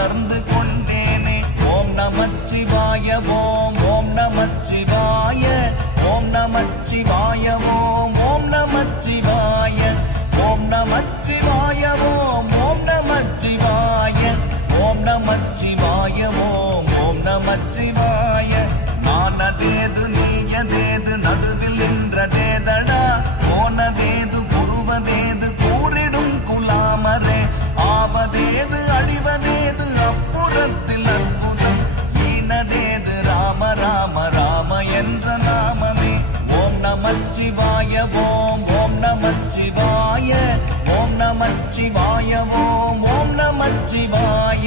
உணர்ந்து கொண்டேனே. ஓம் நமச்சிவாய ஓம் ஓம் நமச்சிவாய ஓம் நமச்சிவாய ஓம் ஓம் நமச்சிவாய ஓம் நமச்சிவாய ஓம் ஓம் நமச்சிவாய ஓம் நமச்சிவாய ஓம் ஓம் நமச்சிவாய. நானதேது நீயதேது நடுவில் நின்றதேதடா, போனதேது புருவதேது கூறிடும் குலாமரே, ஆவதேது அழிவதேது அப்புறத்தில் அற்புதம், ஈனதேது ராம ராம ராம என்ற நாமமே. ஓம் நமச்சிவாய ஓம் ஓம் நமச்சிவாய ஓம் நமச்சிவாய ஓம் ஓம் நமச்சிவாய.